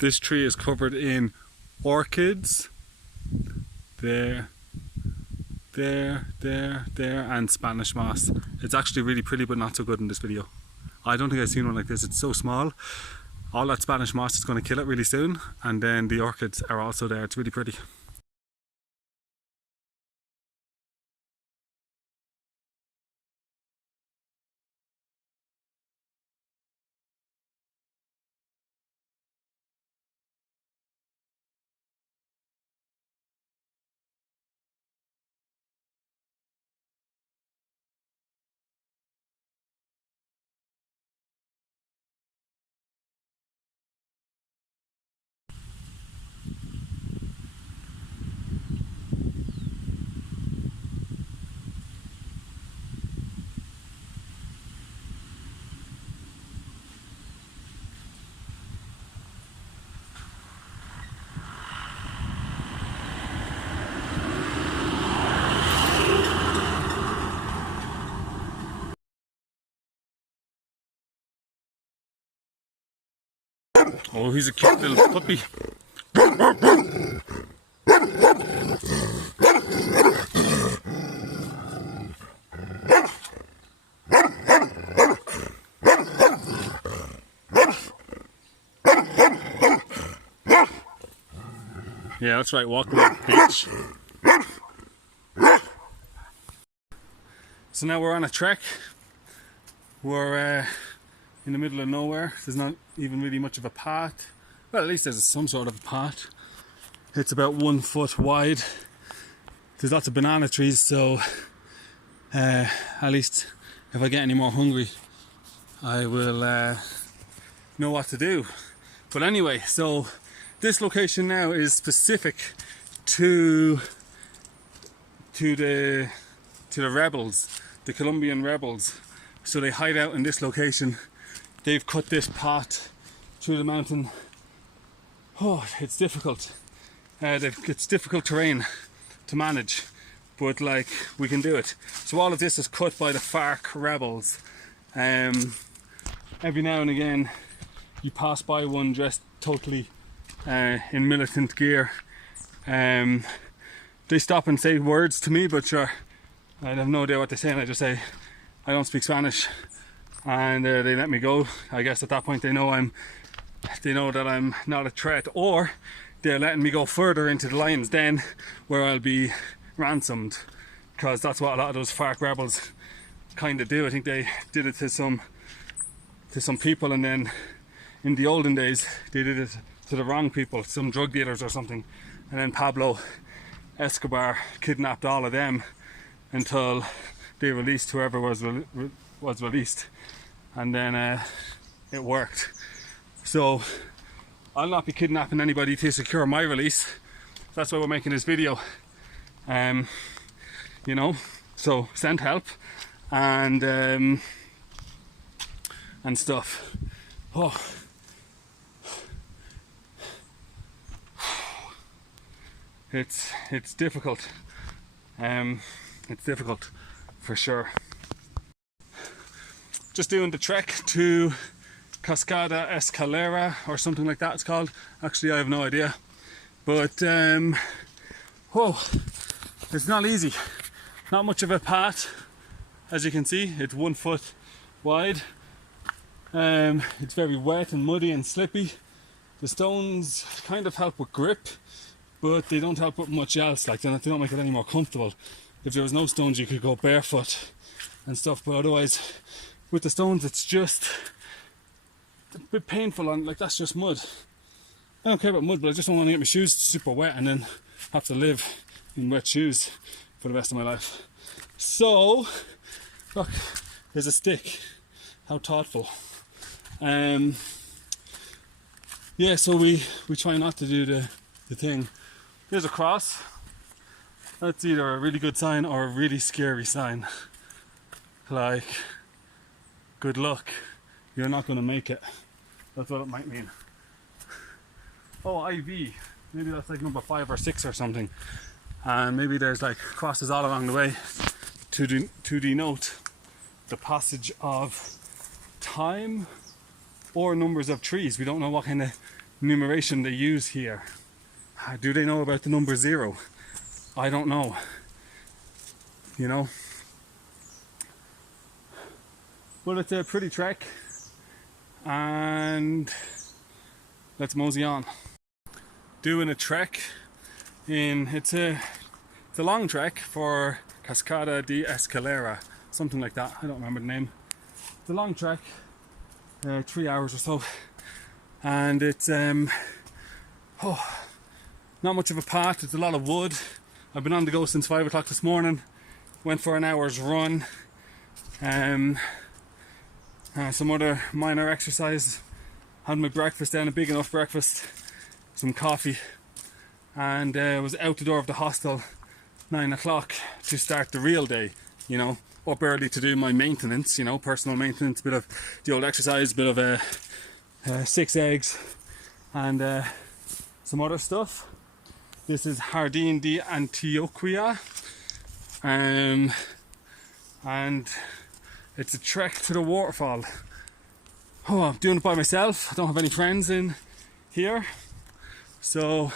This tree is covered in orchids. There, and Spanish moss. It's actually really pretty, but not so good in this video. I don't think I've seen one like this. It's so small. All that Spanish moss is going to kill it really soon, and then the orchids are also there. It's really pretty. Oh, he's a cute little puppy. Yeah, that's right, walking on the beach. So now we're on a trek. We're in the middle of nowhere. There's not even really much of a path. Well, at least there's some sort of a path. It's about 1 foot wide. There's lots of banana trees, so at least if I get any more hungry, I will know what to do. But anyway, so this location now is specific to the rebels, the Colombian rebels. So they hide out in this location. They've cut this path through the mountain. Oh, it's difficult. It's difficult terrain to manage, but like, we can do it. So all of this is cut by the FARC rebels. Every now and again you pass by one dressed totally in militant gear. They stop and say words to me, but sure, I have no idea what they say, and I just say I don't speak Spanish, and they let me go. I guess at that point they know that I'm not a threat, or they're letting me go further into the lion's den where I'll be ransomed, because that's what a lot of those FARC rebels kind of do. I think they did it to some people, and then in the olden days they did it to the wrong people, some drug dealers or something, and then Pablo Escobar kidnapped all of them until they released whoever was released, and then it worked. So I'll not be kidnapping anybody to secure my release. That's why we're making this video. You know, so send help and stuff. Oh, it's difficult. It's difficult for sure. Just doing the trek to Cascada Escalera or something like that it's called. Actually, I have no idea. But oh, it's not easy. Not much of a path, as you can see. It's 1 foot wide. It's very wet and muddy and slippy. The stones kind of help with grip, but they don't help with much else. Like, they don't make it any more comfortable. If there was no stones, you could go barefoot and stuff, but otherwise with the stones it's just a bit painful, and like, that's just mud. I don't care about mud, but I just don't want to get my shoes super wet and then have to live in wet shoes for the rest of my life. So look, there's a stick. How thoughtful. Yeah, so we try not to do the thing. There's a cross. That's either a really good sign or a really scary sign. Like, good luck, you're not going to make it. That's what it might mean. Oh, IV. Maybe that's like number 5 or 6 or something. And maybe there's like crosses all along the way to denote the passage of time or numbers of trees. We don't know what kind of numeration they use here. Do they know about the number 0? I don't know. You know? But it's a pretty trek, and let's mosey on. Doing a trek it's a long trek for Cascada de Escalera, something like that. I don't remember the name. It's a long trek, 3 hours or so, and it's not much of a path. It's a lot of wood. I've been on the go since 5 o'clock this morning. Went for an hour's run. Some other minor exercise. Had my breakfast then, a big enough breakfast, some coffee, and was out the door of the hostel 9 o'clock to start the real day. You know, up early to do my maintenance, you know, personal maintenance, bit of the old exercise, bit of 6 eggs and some other stuff. This is Jardin de Antioquia, and it's a trek to the waterfall. Oh, I'm doing it by myself. I don't have any friends in here, so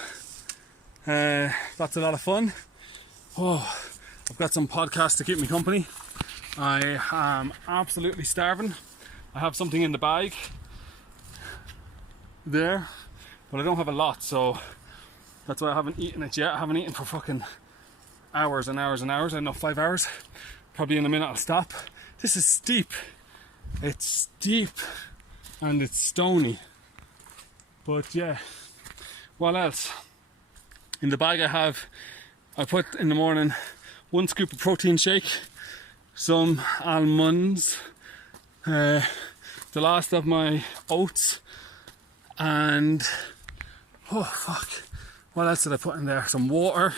that's a lot of fun. Oh, I've got some podcasts to keep me company. I am absolutely starving. I have something in the bag there, but I don't have a lot, so that's why I haven't eaten it yet. I haven't eaten for fucking hours and hours and hours. I don't know, 5 hours. Probably in a minute I'll stop. This is steep. It's steep and it's stony. But yeah, what else? In the bag I put in the morning 1 scoop of protein shake, some almonds, the last of my oats, and oh fuck, what else did I put in there? Some water,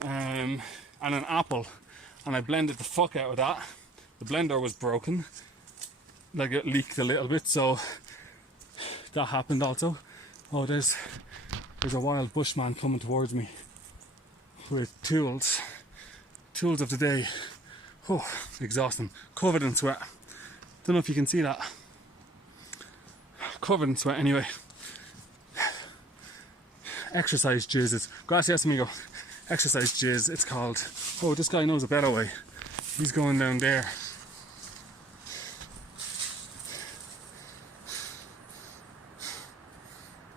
and an apple, and I blended the fuck out of that. The blender was broken, like it leaked a little bit, so that happened also. Oh, there's a wild bushman coming towards me with tools of the day. Oh, exhausting, covered in sweat. Don't know if you can see that. Covered in sweat anyway. Exercise jizzes. Gracias amigo. Exercise jizz, it's called. Oh, this guy knows a better way. He's going down there.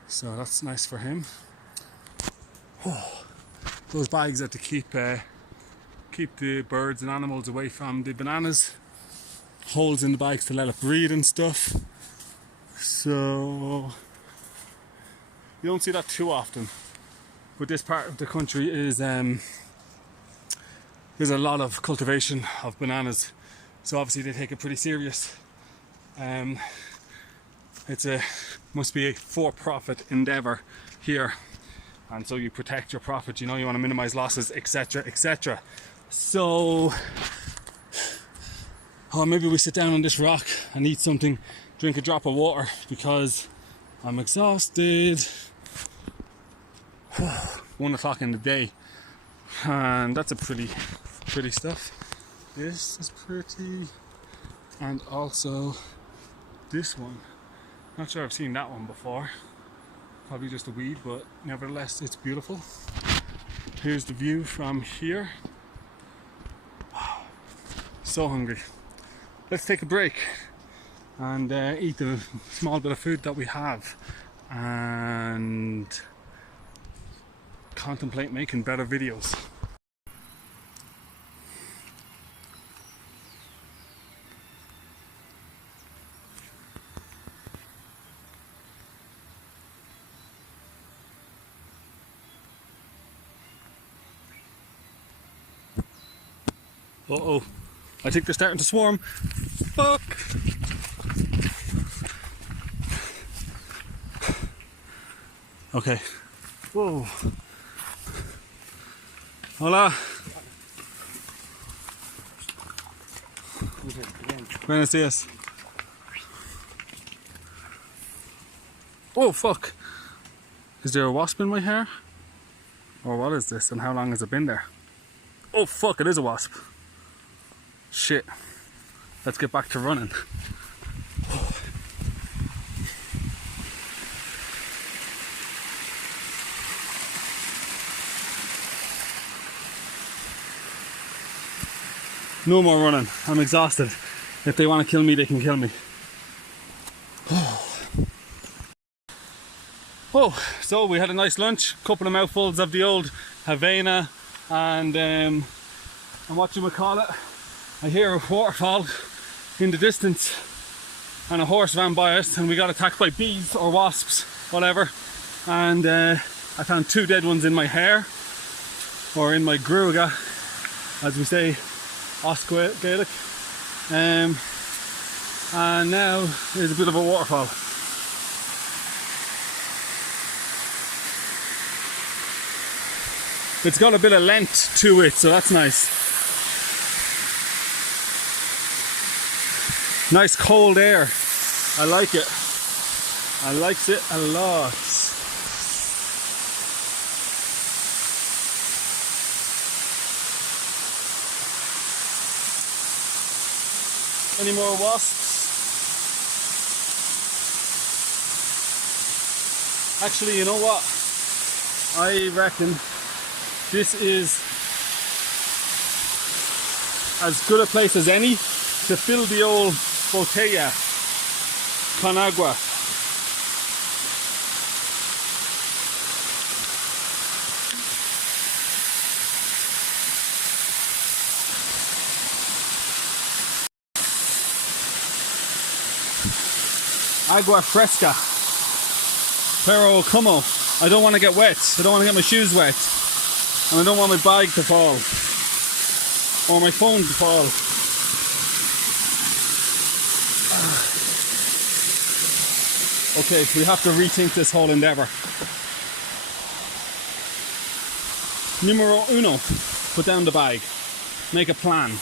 So that's nice for him. Oh, those bags are to keep the birds and animals away from the bananas. Holes in the bags to let it breathe and stuff. So you don't see that too often. But this part of the country is there's a lot of cultivation of bananas, so obviously they take it pretty serious. Must be a for-profit endeavor here, and so you protect your profit. You know, you want to minimize losses, etc., etc. So, maybe we sit down on this rock and eat something, drink a drop of water, because I'm exhausted. 1 o'clock in the day, and that's a pretty stuff. This is pretty, and also this one. Not sure I've seen that one before. Probably just a weed, but nevertheless it's beautiful. Here's the view from here. So hungry. Let's take a break and eat the small bit of food that we have, and contemplate making better videos. Uh-oh, I think they're starting to swarm. Fuck! Okay. Whoa. Hola. Buenos dias. Oh fuck! Is there a wasp in my hair? Or what is this, and how long has it been there? Oh fuck, it is a wasp. Shit. Let's get back to running. No more running. I'm exhausted. If they want to kill me, they can kill me. Oh, so we had a nice lunch. Couple of mouthfuls of the old Havana, and whatchamacallit, I hear a waterfall in the distance, and a horse ran by us, and we got attacked by bees or wasps, whatever. And I found 2 dead ones in my hair, or in my gruga, as we say, Oscar Gaelic. And now there's a bit of a waterfall. It's got a bit of length to it, so that's nice. Nice cold air. I like it. I likes it a lot. Any more wasps? Actually, you know what? I reckon this is as good a place as any to fill the old botella con agua. Agua fresca. Pero como. I don't want to get wet. I don't want to get my shoes wet. And I don't want my bag to fall. Or my phone to fall. Okay, we have to rethink this whole endeavour. Numero uno. Put down the bag. Make a plan.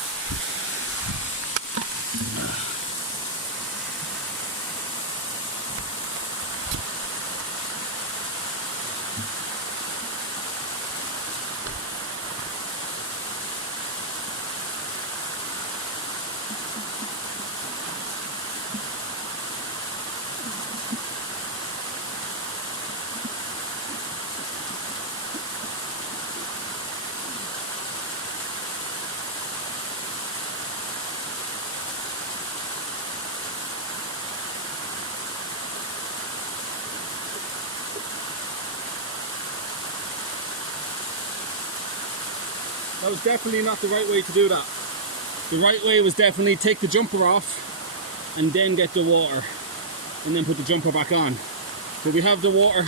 That was definitely not the right way to do that. The right way was definitely take the jumper off and then get the water and then put the jumper back on. But we have the water,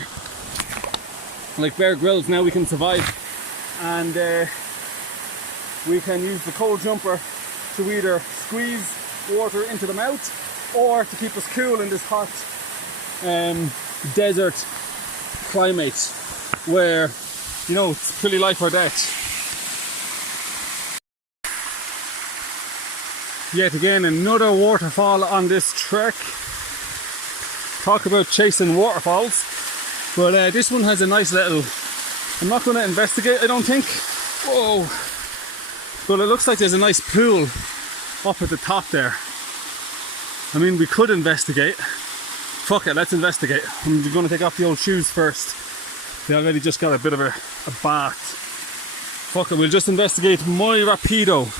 like Bear Grylls, now we can survive, and we can use the cold jumper to either squeeze water into the mouth or to keep us cool in this hot desert climate where, you know, it's pretty life or death. Yet again, another waterfall on this trek. Talk about chasing waterfalls. But this one has a nice little... I'm not going to investigate, I don't think. Whoa! But it looks like there's a nice pool up at the top there. I mean, we could investigate. Fuck it, let's investigate. I'm going to take off the old shoes first. They already just got a bit of a bath. Fuck it, we'll just investigate muy rapido.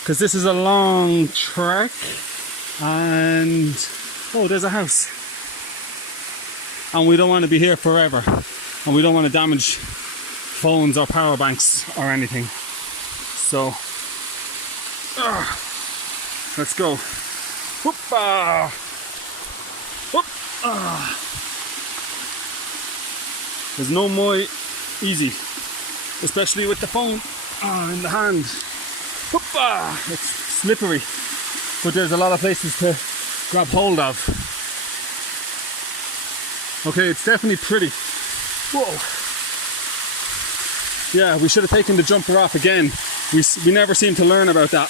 Because this is a long trek, and oh, there's a house, and we don't want to be here forever, and we don't want to damage phones or power banks or anything. So let's go. Whoop-ah. Whoop-ah. There's no more easy, especially with the phone in the hand. It's slippery, but there's a lot of places to grab hold of. Okay, it's definitely pretty. Whoa. Yeah, we should have taken the jumper off again. We never seem to learn about that.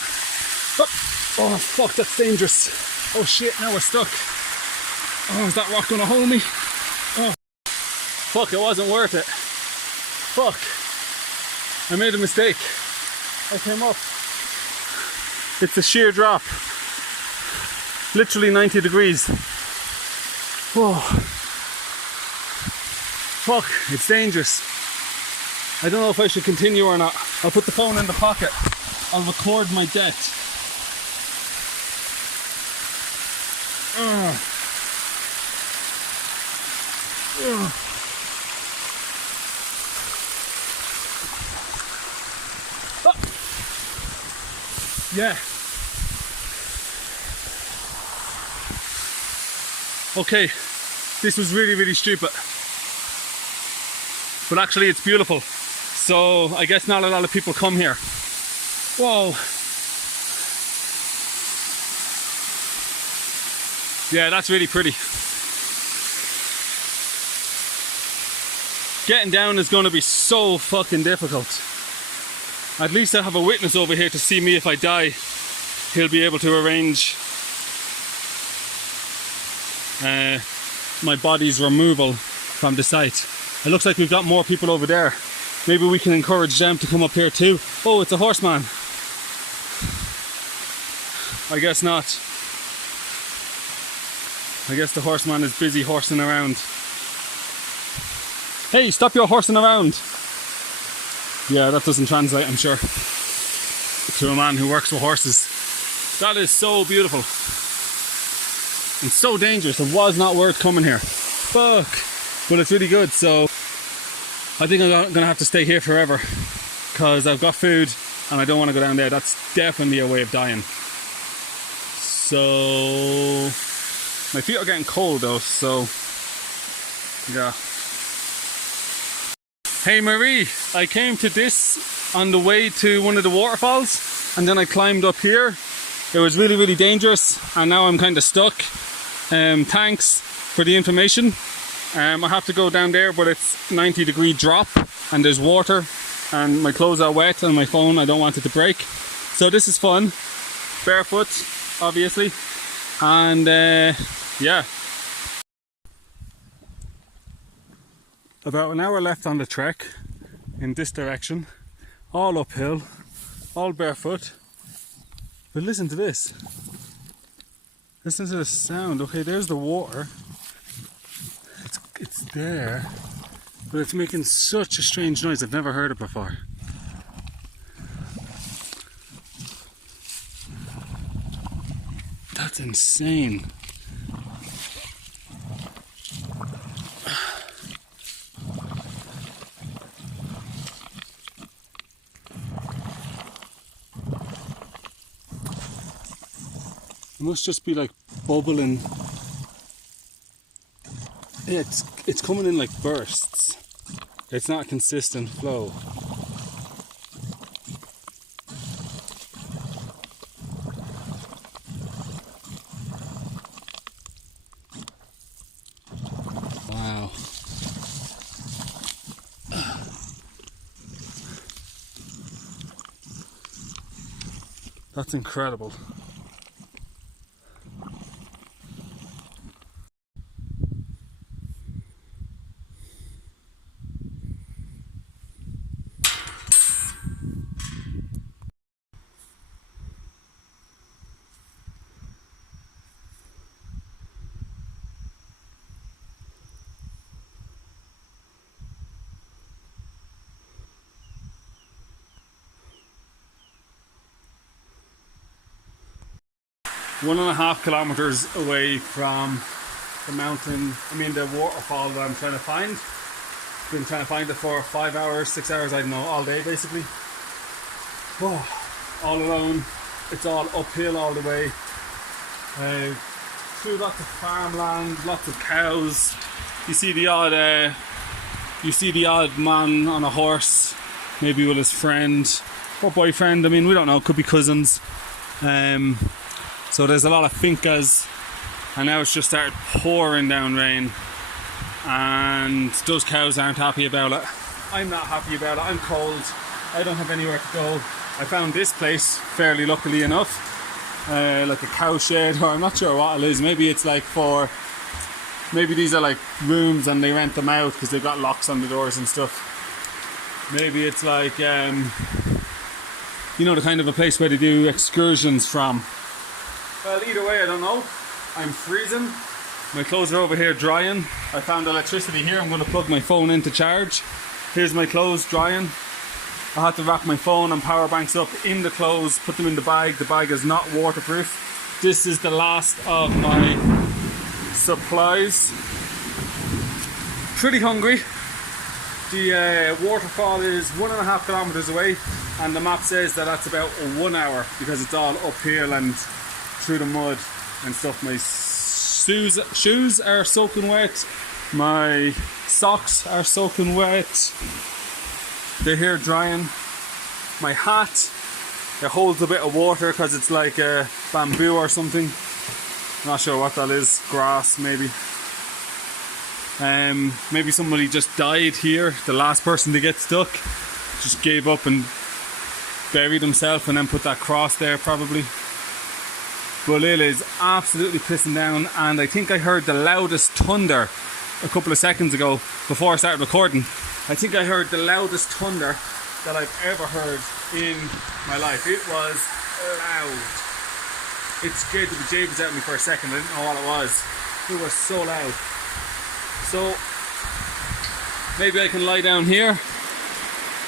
Oh fuck, that's dangerous. Oh shit, now we're stuck. Oh, is that rock gonna hold me? Oh fuck, it wasn't worth it. Fuck, I made a mistake. I came up. It's a sheer drop. Literally 90 degrees. Whoa. Fuck, it's dangerous. I don't know if I should continue or not. I'll put the phone in the pocket. I'll record my death. Yeah. Okay, this was really, really stupid. But actually it's beautiful. So I guess not a lot of people come here. Whoa. Yeah, that's really pretty. Getting down is going to be so fucking difficult. At least I have a witness over here to see me if I die. He'll be able to arrange my body's removal from the site. It looks like we've got more people over there. Maybe we can encourage them to come up here too. Oh, it's a horseman. I guess not. I guess the horseman is busy horsing around. Hey, stop your horsing around. Yeah, that doesn't translate, I'm sure, to a man who works with horses. That is so beautiful. And so dangerous. It was not worth coming here. Fuck. But it's really good, so I think I'm gonna have to stay here forever because I've got food and I don't want to go down there. That's definitely a way of dying. So my feet are getting cold though, so yeah. Hey Marie, I came to this on the way to one of the waterfalls and then I climbed up here. It was really, really dangerous and now I'm kind of stuck. Thanks for the information. I have to go down there, but it's 90-degree drop and there's water and my clothes are wet and my phone, I don't want it to break. So this is fun. Barefoot, obviously. And yeah. About an hour left on the trek in this direction. All uphill, all barefoot. But listen to this. Listen to the sound. Okay, there's the water. It's there, but it's making such a strange noise. I've never heard it before. That's insane. It must just be like bubbling. Yeah, it's coming in like bursts. It's not a consistent flow. Wow. That's incredible. One and a half kilometers away from the mountain, the waterfall that I'm trying to find. Been trying to find it for 5 hours, 6 hours, I don't know, all day basically. Oh, all alone. It's all uphill all the way. Through lots of farmland, lots of cows. You see the odd man on a horse, maybe with his friend or boyfriend. We don't know, could be cousins. So there's a lot of fincas, and now it's just started pouring down rain, and those cows aren't happy about it. I'm not happy about it. I'm cold. I don't have anywhere to go. I found this place fairly luckily enough, like a cow shed, or I'm not sure what it is. Maybe it's like maybe these are like rooms and they rent them out because they've got locks on the doors and stuff. Maybe it's like the kind of a place where they do excursions from. Well, either way, I don't know. I'm freezing. My clothes are over here drying. I found electricity here. I'm going to plug my phone in to charge. Here's my clothes drying. I had to wrap my phone and power banks up in the clothes, put them in the bag. The bag is not waterproof. This is the last of my supplies. Pretty hungry. The waterfall is 1.5 kilometers away, and the map says that that's about 1 hour because it's all uphill and through the mud and stuff. My shoes are soaking wet. My socks are soaking wet. They're here drying. My hat, it holds a bit of water because it's like a bamboo or something. Not sure what that is. Grass maybe. Maybe somebody just died here. The last person to get stuck just gave up and buried himself and then put that cross there probably. But it is absolutely pissing down, and I think I heard the loudest thunder a couple of seconds ago before I started recording. I think I heard the loudest thunder that I've ever heard in my life. It was loud. It scared the bejeebus out of me for a second. I didn't know what it was. It was so loud. So maybe I can lie down here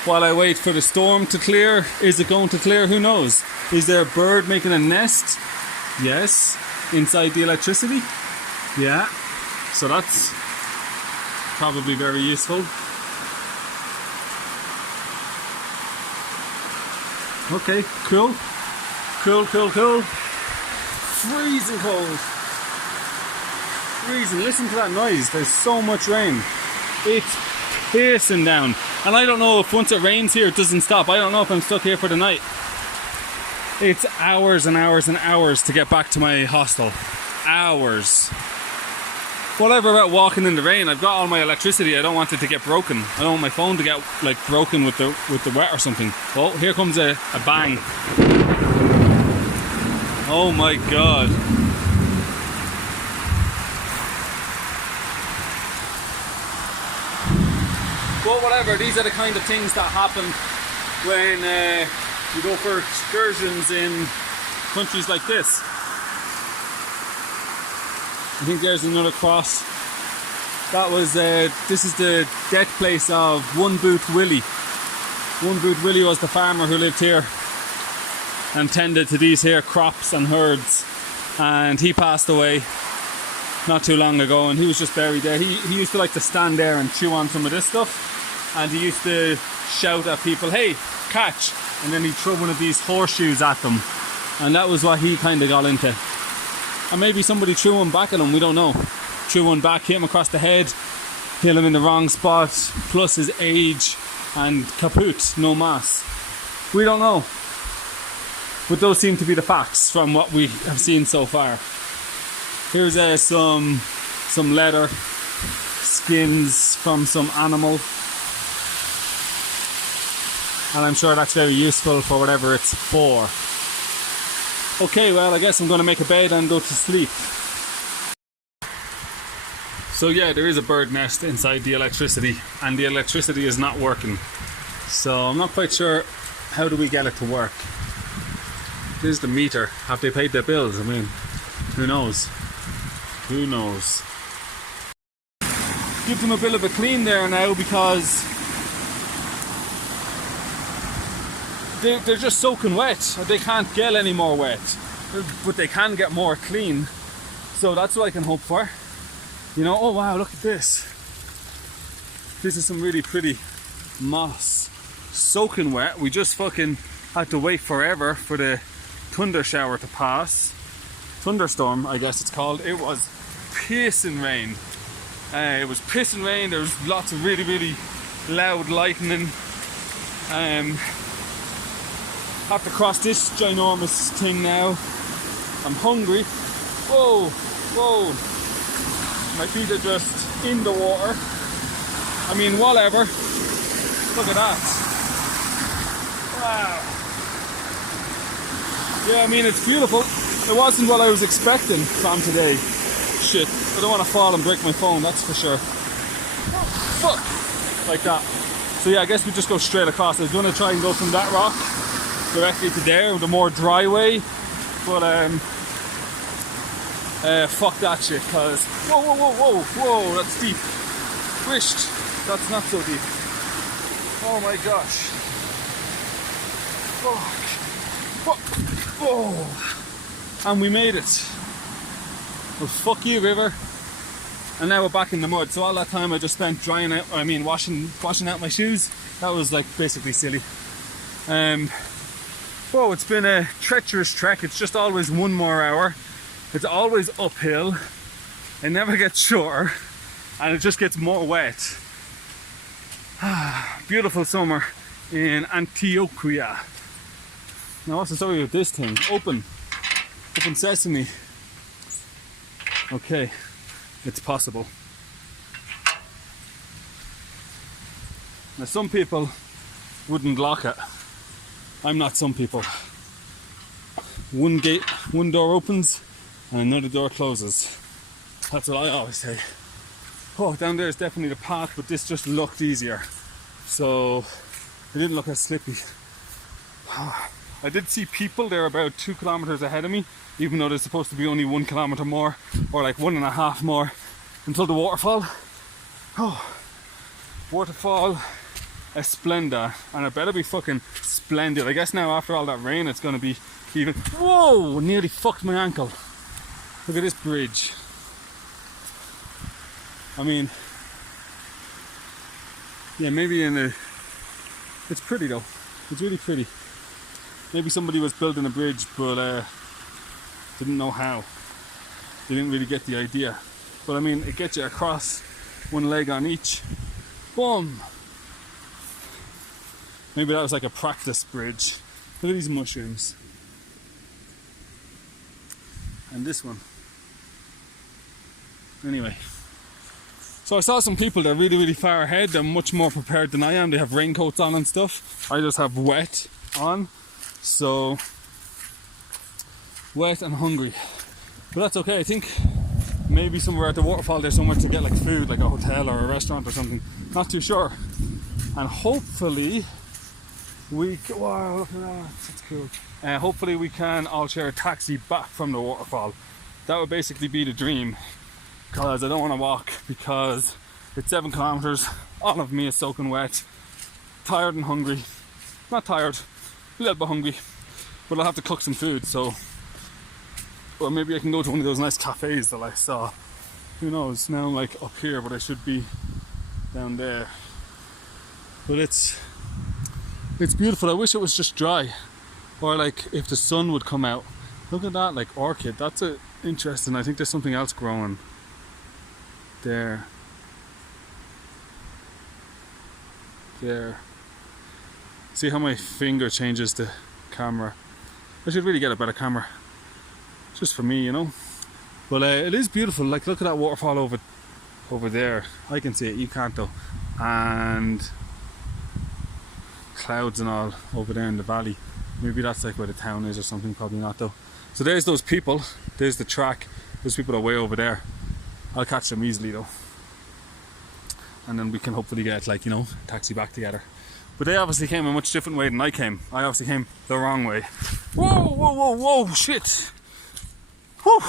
while I wait for the storm to clear. Is it going to clear? Who knows? Is there a bird making a nest? Yes. Inside the electricity? Yeah. So that's probably very useful. Okay, cool. Cool. Freezing cold. Freezing. Listen to that noise. There's so much rain. It's pissing down. And I don't know if once it rains here it doesn't stop. I don't know if I'm stuck here for the night. It's hours and hours and hours to get back to my hostel. Hours. Whatever about walking in the rain, I've got all my electricity. I don't want it to get broken. I don't want my phone to get like broken with the wet or something. Oh, here comes a bang. Oh my god. But whatever, these are the kind of things that happen when you go for excursions in countries like this. I think there's another cross. That was, this is the death place of One Boot Willie. One Boot Willie was the farmer who lived here and tended to these here crops and herds. And he passed away not too long ago, and he was just buried there. He used to like to stand there and chew on some of this stuff. And he used to shout at people, hey, catch. And then he'd throw one of these horseshoes at them. And that was what he kind of got into. And maybe somebody threw one back at him, we don't know. Threw one back, hit him across the head, hit him in the wrong spot, plus his age, and kaput, no mas. We don't know. But those seem to be the facts from what we have seen so far. Here's some leather, skins from some animal. And I'm sure that's very useful for whatever it's for. Okay, well, I guess I'm going to make a bed and go to sleep. So yeah, there is a bird nest inside the electricity, and the electricity is not working. So I'm not quite sure how do we get it to work. Here's the meter. Have they paid their bills? I mean, who knows? Who knows? Give them a bit of a clean there now because they're just soaking wet. They can't get any more wet, but they can get more clean. So that's what I can hope for. You know, oh wow, look at this. This is some really pretty moss. Soaking wet. We just fucking had to wait forever for the thunder shower to pass. Thunderstorm, I guess it's called. It was pissing rain. It was pissing rain. There was lots of really, really loud lightning. Have to cross this ginormous thing now. I'm hungry. Whoa, whoa. My feet are just in the water. I mean, whatever. Look at that. Wow. Yeah, I mean, it's beautiful. It wasn't what I was expecting from today. Shit, I don't want to fall and break my phone, that's for sure. Oh, fuck! Like that. So yeah, I guess we just go straight across. I was going to try and go from that rock directly to there, the more dry way, but fuck that shit, cause whoa, that's deep. Wished, that's not so deep. Oh my gosh. Fuck. Oh. And we made it. Well, fuck you, river. And now we're back in the mud. So all that time I just spent washing out my shoes. That was like basically silly. Whoa, it's been a treacherous trek. It's just always 1 more hour. It's always uphill. It never gets shorter. And it just gets more wet. Beautiful summer in Antioquia. Now what's the story with this thing? Open sesame. Okay, it's possible. Now some people wouldn't lock it. I'm not some people. One door opens and another door closes. That's what I always say. Oh, down there is definitely the path, but this just looked easier. So it didn't look as slippy. I did see people there about 2 kilometers ahead of me, even though there's supposed to be only 1 kilometer more, or like 1.5 more until the waterfall. Oh, waterfall Esplenda, and it better be fucking splendid. I guess now after all that rain it's gonna be even. Whoa, nearly fucked my ankle. Look at this bridge. I mean, yeah, maybe it's pretty though. It's really pretty. Maybe somebody was building a bridge but didn't know how. They didn't really get the idea. But I mean, it gets you across, 1 leg on each. Boom! Maybe that was like a practice bridge. Look at these mushrooms. And this one. Anyway. So I saw some people that are really, really far ahead. They're much more prepared than I am. They have raincoats on and stuff. I just have wet on. So, wet and hungry. But that's okay. I think maybe somewhere at the waterfall there's somewhere to get like food, like a hotel or a restaurant or something. Not too sure. And hopefully wow, look at that. That's cool. Hopefully we can all share a taxi back from the waterfall. That would basically be the dream. Because I don't want to walk, because it's 7 kilometers. All of me is soaking wet. Tired and hungry. Not tired, a little bit hungry. But I'll have to cook some food, so. Or maybe I can go to one of those nice cafes that I saw. Who knows? Now I'm like up here, but I should be down there. But it's beautiful. I wish it was just dry. Or like if the sun would come out. Look at that, like orchid. That's interesting. I think there's something else growing there. See how my finger changes the camera? I should really get a better camera. Just for me, you know. But it is beautiful. Like, look at that waterfall over there. I can see it, you can't though. And clouds and all over there in the valley. Maybe that's like where the town is or something. Probably not though. So there's those people. There's the track. Those people are way over there. I'll catch them easily though. And then we can hopefully get, like, you know, a taxi back together. But they obviously came a much different way than I came. I obviously came the wrong way. Whoa, shit. Whew.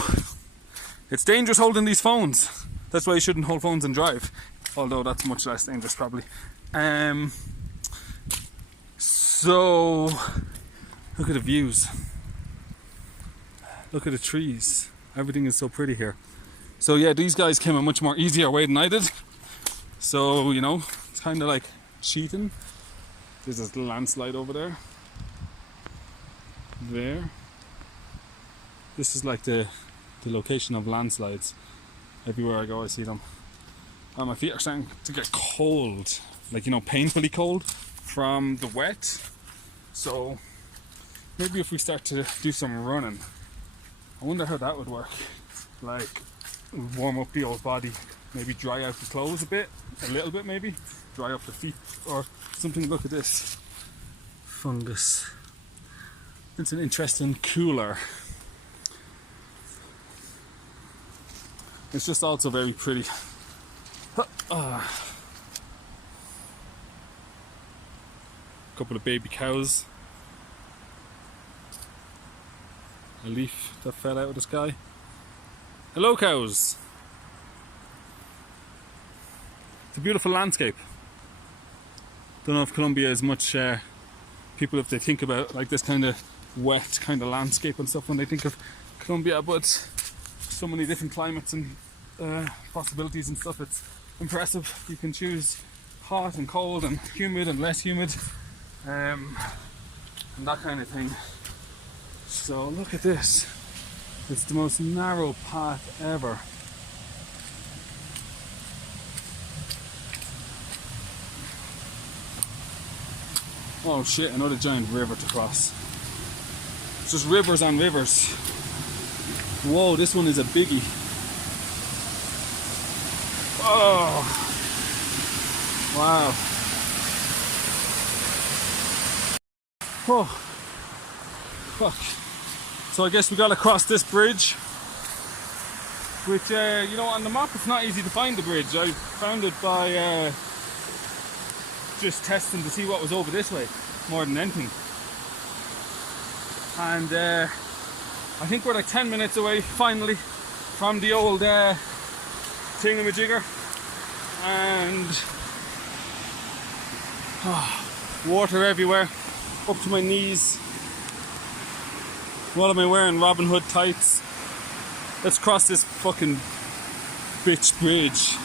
It's dangerous holding these phones. That's why you shouldn't hold phones and drive. Although that's much less dangerous probably. So, look at the views. Look at the trees. Everything is so pretty here. So yeah, these guys came a much more easier way than I did. So, you know, it's kind of like cheating. There's this landslide over there. There. This is like the location of landslides. Everywhere I go I see them. My feet are starting to get cold. Like, you know, painfully cold from the wet. So maybe if we start to do some running, I wonder how that would work. Like, warm up the old body, maybe dry out the clothes a little bit maybe, dry up the feet or something. Look at this fungus. It's an interesting cooler. It's just also very pretty. Couple of baby cows. A leaf that fell out of the sky. Hello, cows. It's a beautiful landscape. Don't know if Colombia is much people, if they think about like this kind of wet kind of landscape and stuff when they think of Colombia, but so many different climates and possibilities and stuff. It's impressive. You can choose hot and cold and humid and less humid, and that kind of thing. So look at this. It's the most narrow path ever. Oh shit, another giant river to cross. It's just rivers and rivers. Whoa, this one is a biggie. Oh, wow. Oh, fuck. So I guess we gotta cross this bridge, which, you know, on the map it's not easy to find the bridge. I found it by just testing to see what was over this way, more than anything. And I think we're like 10 minutes away, finally, from the old thingamajigger. And water everywhere, up to my knees. What am I wearing? Robin Hood tights. Let's cross this fucking bitch bridge.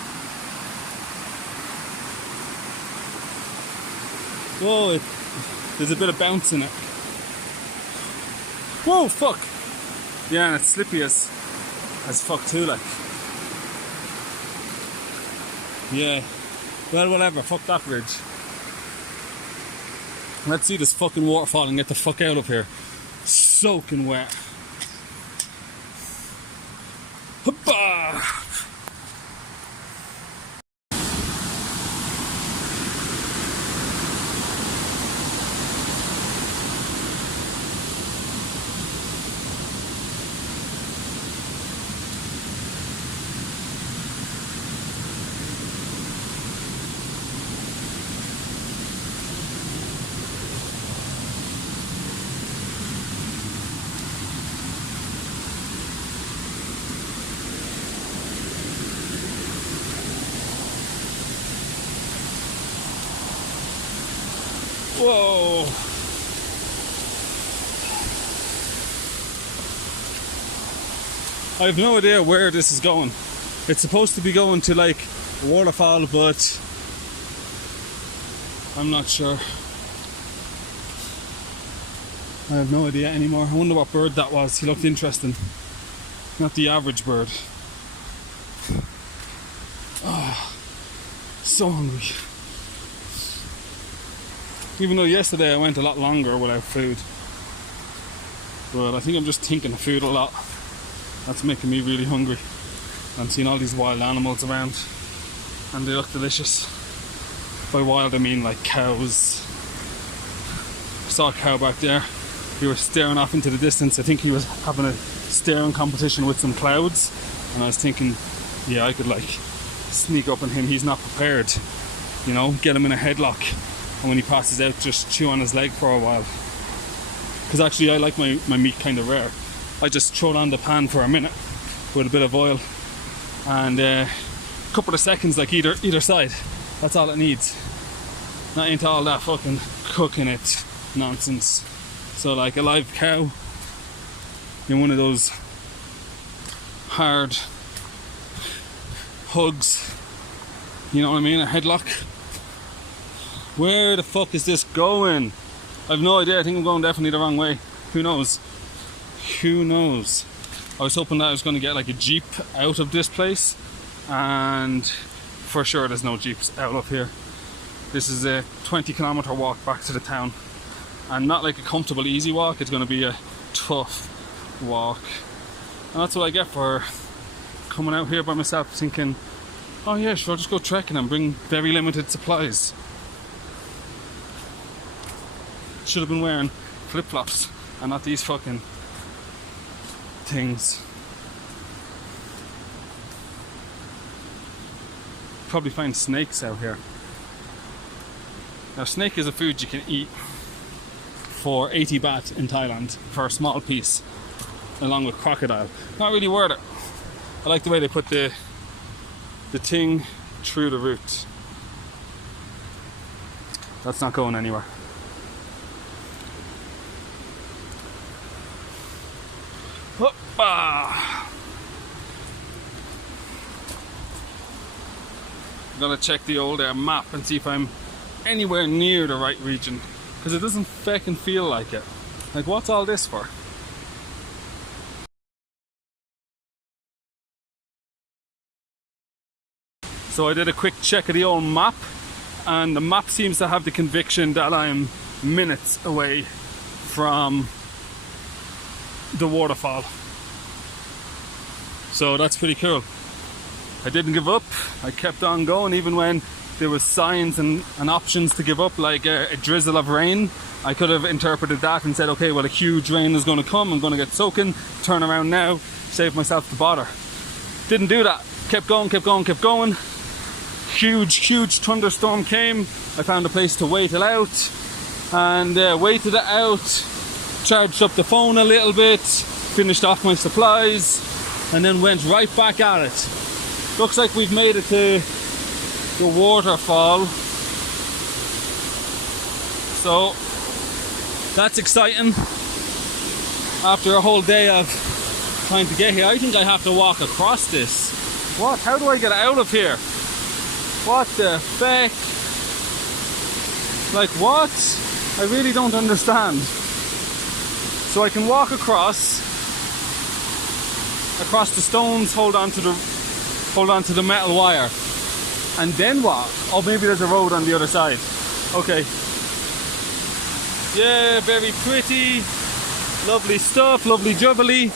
Oh, there's a bit of bounce in it. Whoa, fuck! Yeah, and it's slippy as fuck too, like. Yeah. Well, whatever. Fuck that bridge. Let's see this fucking waterfall and get the fuck out of here. Soaking wet. Hoppa! Whoa! I have no idea where this is going. It's supposed to be going to like a waterfall, but I'm not sure. I have no idea anymore. I wonder what bird that was. He looked interesting. Not the average bird. Oh, so hungry. Even though yesterday I went a lot longer without food. But I think I'm just thinking of food a lot. That's making me really hungry. I'm seeing all these wild animals around and they look delicious. By wild I mean like cows. I saw a cow back there. He was staring off into the distance. I think he was having a staring competition with some clouds. And I was thinking, yeah, I could like sneak up on him. He's not prepared. You know, get him in a headlock. And when he passes out, just chew on his leg for a while. Because actually I like my meat kind of rare. I just throw it on the pan for a minute with a bit of oil and a couple of seconds like either side. That's all it needs. Not into all that fucking cooking it nonsense. So like a live cow in one of those hard hugs, you know what I mean, a headlock. Where the fuck is this going? I have no idea. I think I'm going definitely the wrong way. Who knows? Who knows? I was hoping that I was going to get like a jeep out of this place, and for sure there's no jeeps out of here. This is a 20-kilometer walk back to the town, and not like a comfortable easy walk. It's going to be a tough walk, and that's what I get for coming out here by myself, thinking, oh yeah, sure, I'll just go trekking and bring very limited supplies. Should have been wearing flip-flops and not these fucking things. Probably find snakes out here. Now, snake is a food you can eat for 80 baht in Thailand for a small piece, along with crocodile. Not really worth it. I like the way they put the thing through the root. That's not going anywhere. I'm gonna check the old map and see if I'm anywhere near the right region, because it doesn't fucking feel like it. Like, what's all this for? So I did a quick check of the old map, and the map seems to have the conviction that I'm minutes away from the waterfall. So that's pretty cool. I didn't give up. I kept on going even when there was signs and options to give up, like a drizzle of rain. I could have interpreted that and said, okay, well, a huge rain is going to come, I'm going to get soaking, turn around now, save myself the bother. Didn't do that. Kept going, kept going, kept going. Huge thunderstorm came. I found a place to wait it out, and waited it out, charged up the phone a little bit, finished off my supplies, and then went right back at it. Looks like we've made it to the waterfall, so that's exciting. After a whole day of trying to get here, I think I have to walk across this. What? How do I get out of here? What the feck? Like, what? I really don't understand. So I can walk across the stones, hold on to the metal wire, and then what? Oh, maybe there's a road on the other side. Okay. Yeah, very pretty, lovely stuff, lovely jubbly.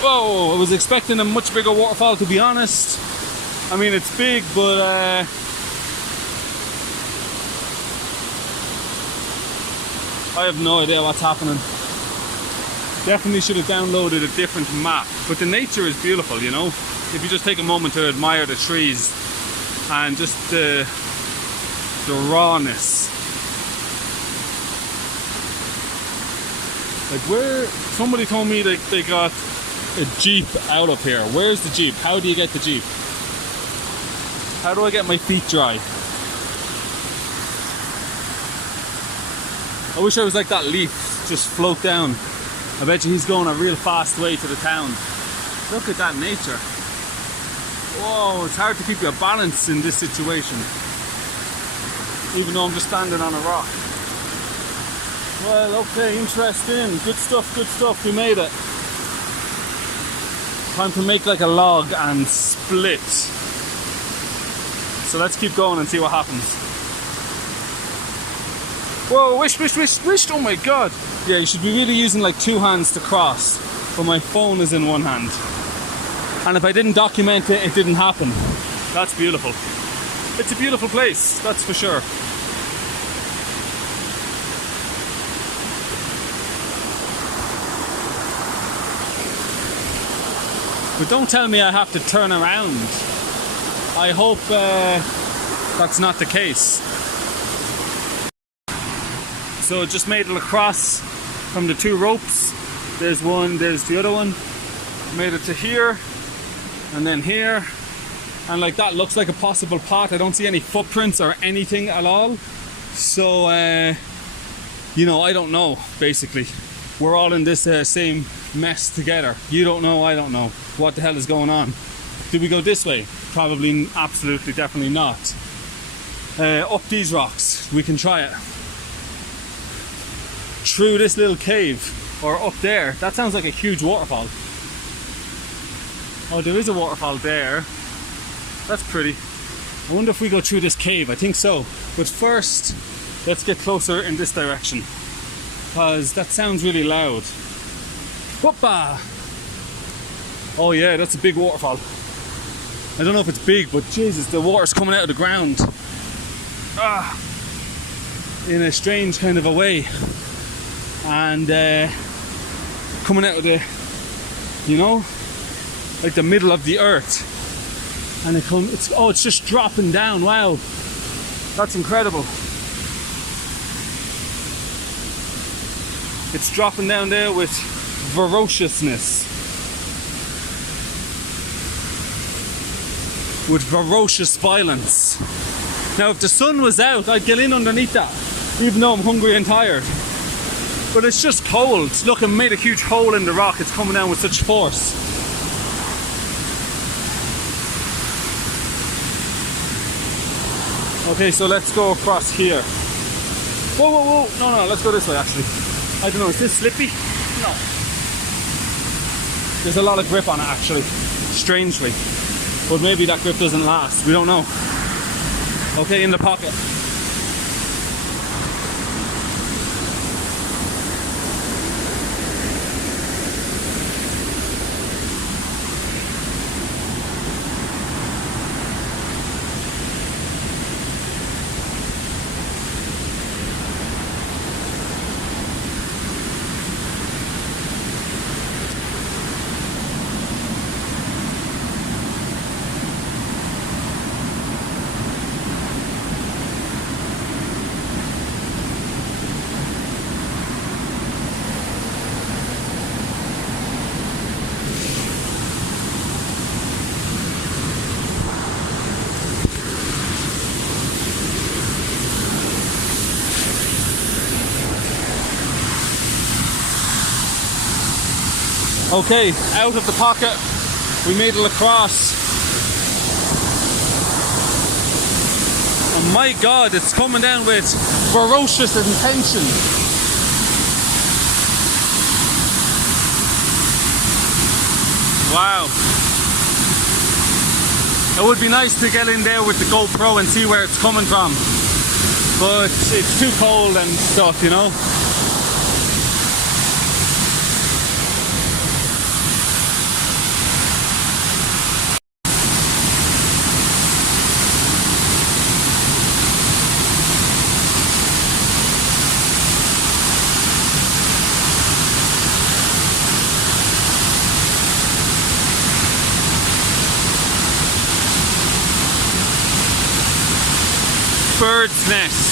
Whoa, I was expecting a much bigger waterfall, to be honest. I mean, it's big, but I have no idea what's happening. Definitely should have downloaded a different map, but the nature is beautiful, you know. If you just take a moment to admire the trees and just the rawness. Like, where somebody told me that they got a Jeep out of here. Where's the Jeep? How do you get the Jeep? How do I get my feet dry? I wish I was like that leaf, just float down. I bet you he's going a real fast way to the town. Look at that nature. Whoa, it's hard to keep your balance in this situation, even though I'm just standing on a rock. Well, okay, interesting. Good stuff, we made it. Time to make like a log and split. So let's keep going and see what happens. Whoa, wish, oh my god. Yeah, you should be really using like two hands to cross, but my phone is in one hand. And if I didn't document it, it didn't happen. That's beautiful. It's a beautiful place, that's for sure. But don't tell me I have to turn around. I hope that's not the case. So just made it across from the two ropes. There's one, there's the other one. Made it to here, and then here. And like that looks like a possible path. I don't see any footprints or anything at all. So, you know, I don't know, basically. We're all in this same mess together. You don't know, I don't know. What the hell is going on? Do we go this way? Probably, absolutely, definitely not. Up these rocks, we can try it. Through this little cave, or up there. That sounds like a huge waterfall. Oh, there is a waterfall there. That's pretty. I wonder if we go through this cave. I think so. But first, let's get closer in this direction, because that sounds really loud. Whoopa! Oh yeah, that's a big waterfall. I don't know if it's big, but Jesus, the water's coming out of the ground. Ah, in a strange kind of a way. And coming out of the, you know, like the middle of the earth. And it's just dropping down. Wow, that's incredible. It's dropping down there with ferociousness. With ferocious violence. Now if the sun was out, I'd get in underneath that, even though I'm hungry and tired. But it's just cold. Look, it made a huge hole in the rock. It's coming down with such force. Okay, so let's go across here. Whoa, whoa, whoa. No, let's go this way actually. I don't know, is this slippy? No. There's a lot of grip on it actually, strangely. But maybe that grip doesn't last, we don't know. Okay, in the pocket. Okay, out of the pocket, we made it across. Oh my God, it's coming down with ferocious intention. Wow. It would be nice to get in there with the GoPro and see where it's coming from. But it's too cold and stuff, you know? Bird's nest.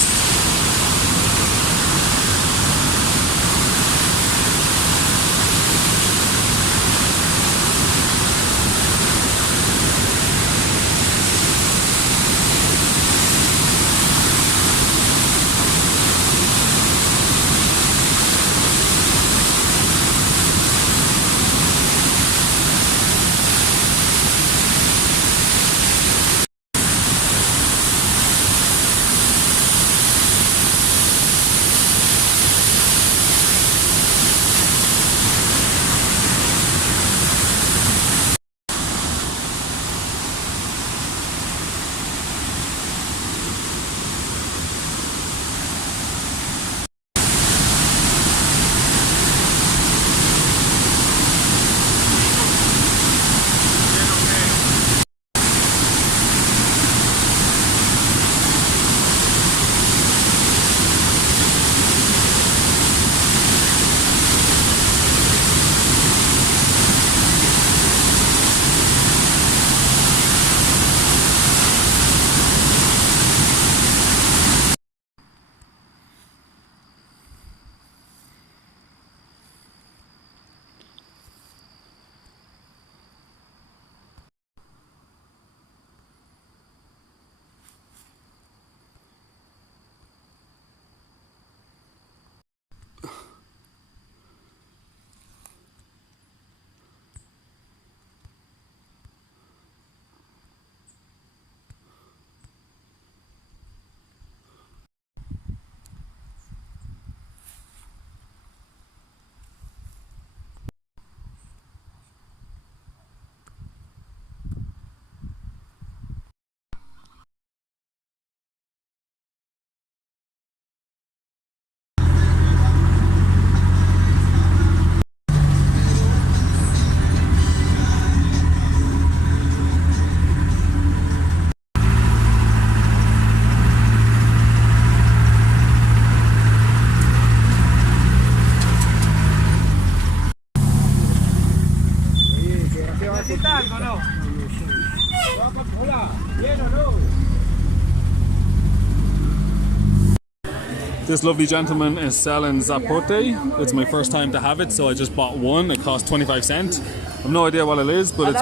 This lovely gentleman is selling zapote. It's my first time to have it, so I just bought one. It cost 25 cents. I have no idea what it is, but it's...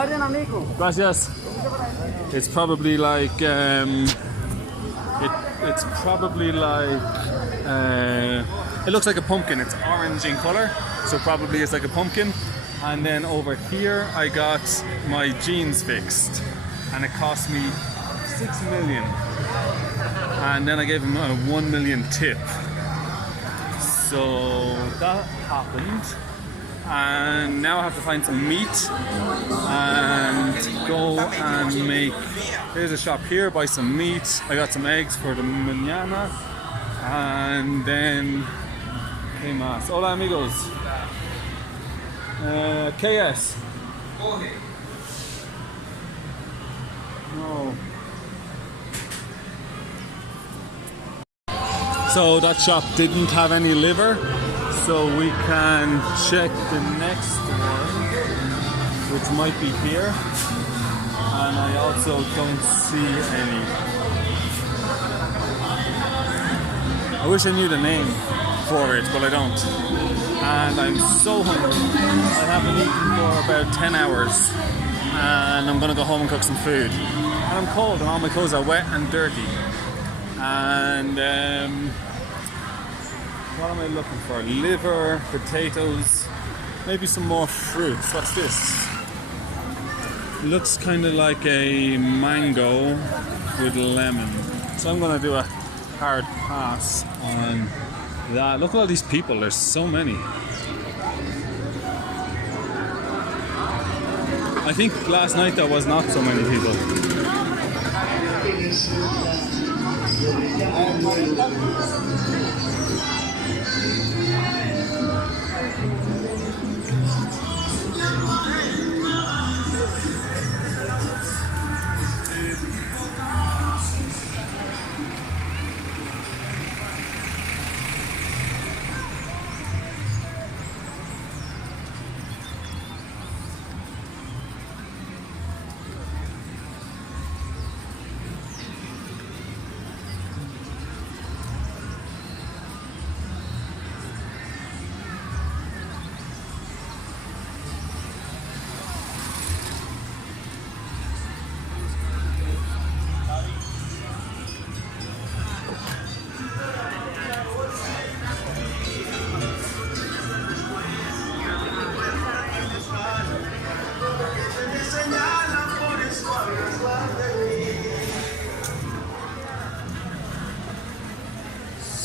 Gracias. It's probably like... it's probably like... It looks like a pumpkin. It's orange in color, so probably it's like a pumpkin. And then over here I got my jeans fixed, and it cost me 6 million. And then I gave him a 1 million tip. So that happened. And now I have to find some meat and go and make. There's a shop here, buy some meat. I got some eggs for the mañana. And then, ¿qué más? Hola amigos. ¿Qué es? No. So that shop didn't have any liver, so we can check the next one, which might be here. And I also don't see any. I wish I knew the name for it, but I don't. And I'm so hungry. I haven't eaten for about 10 hours. And I'm gonna go home and cook some food. And I'm cold and all my clothes are wet and dirty. And what am I looking for? Liver, potatoes, maybe some more fruits. What's this? Looks kind of like a mango with lemon. So I'm gonna do a hard pass on that. Look at all these people, there's so many. I think last night there was not so many people.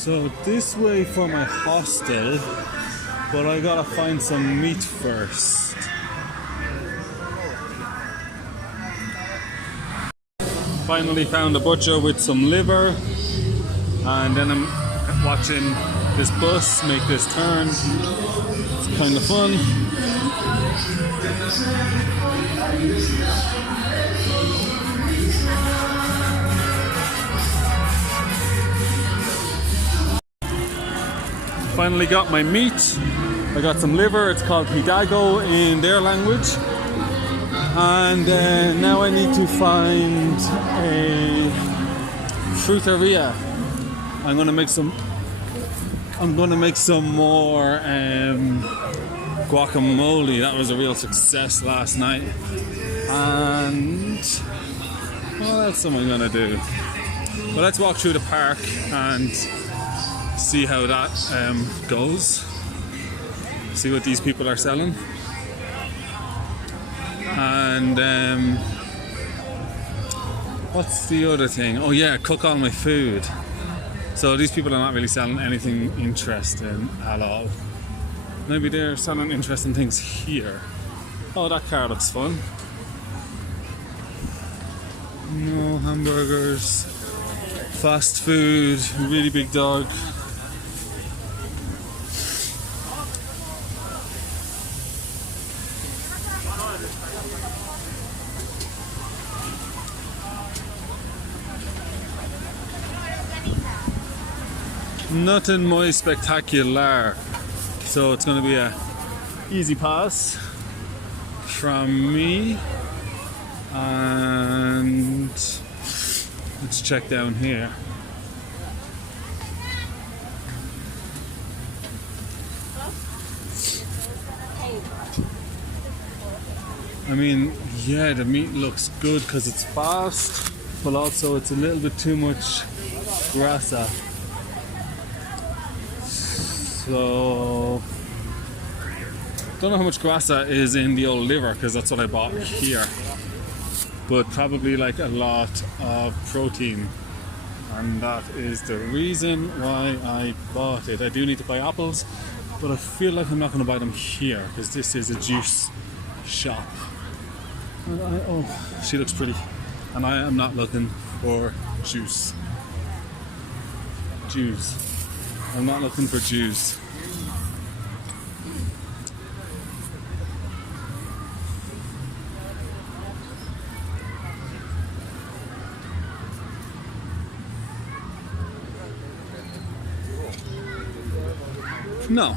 So this way for my hostel, but I gotta find some meat first. Finally found a butcher with some liver, and then I'm watching this bus make this turn. It's kind of fun. Finally got my meat. I got some liver. It's called hidago in their language. And now I need to find a fruiteria. I'm gonna make some more guacamole. That was a real success last night. And what else am I gonna do? Well, let's walk through the park and see how that goes. See what these people are selling. And what's the other thing? Oh yeah, cook all my food. So these people are not really selling anything interesting at all. Maybe they're selling interesting things here. Oh, that car looks fun. No hamburgers, fast food, really big dog. Nothing muy spectacular, so it's going to be a easy pass from me. And let's check down here. I mean, yeah, the meat looks good because it's fast, but also it's a little bit too much grasa. So don't know how much guasa is in the old liver because that's what I bought here, but probably like a lot of protein, and that is the reason why I bought it. I do need to buy apples, but I feel like I'm not going to buy them here because this is a juice shop. And oh, she looks pretty, and I am not looking for juice. I'm not looking for juice. No.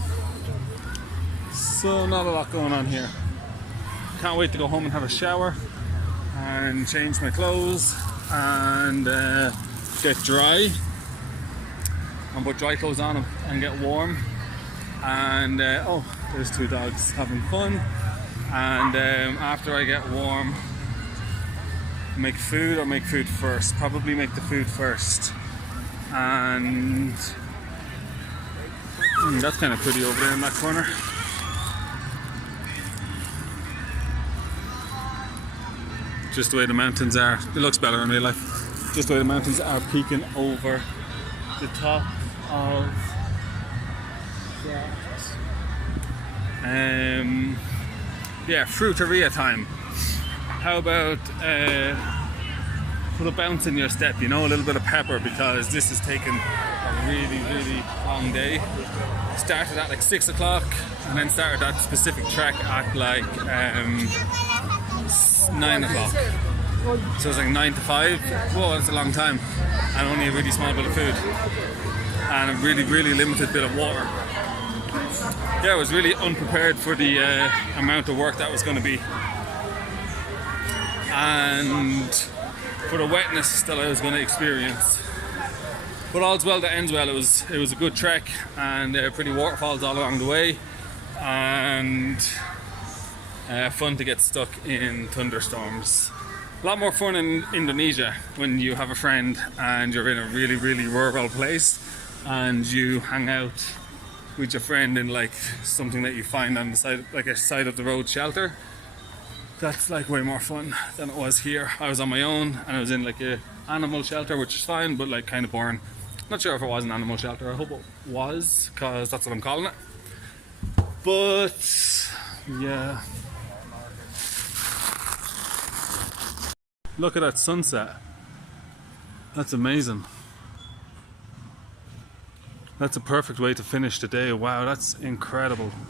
So not a lot going on here. Can't wait to go home and have a shower and change my clothes and get dry and put dry clothes on and get warm. And oh, there's two dogs having fun. And after I get warm, make food first. Probably make the food first. And that's kind of pretty over there in that corner. Just the way the mountains are. It looks better in real life. Just the way the mountains are peeking over the top of that. Yeah, fruiteria time. How about put a bounce in your step, you know, a little bit of pepper, because this has taken a really, really long day. Started at like 6 o'clock and then started that specific trek at like 9 o'clock. So it's like 9 to 5. Whoa, that's a long time. And only a really small bit of food. And a really, really limited bit of water. Yeah, I was really unprepared for the amount of work that was going to be. And for the wetness that I was going to experience. But all's well that ends well. It was a good trek and pretty waterfalls all along the way, and fun to get stuck in thunderstorms. A lot more fun in Indonesia when you have a friend and you're in a really, really rural place and you hang out with your friend in like something that you find on the side, like a side of the road shelter. That's like way more fun than it was here. I was on my own and I was in like a animal shelter, which is fine, but like kind of boring. Not sure if it was an animal shelter. I hope it was, because that's what I'm calling it. But yeah, look at that sunset. That's amazing. That's a perfect way to finish the day. Wow, that's incredible.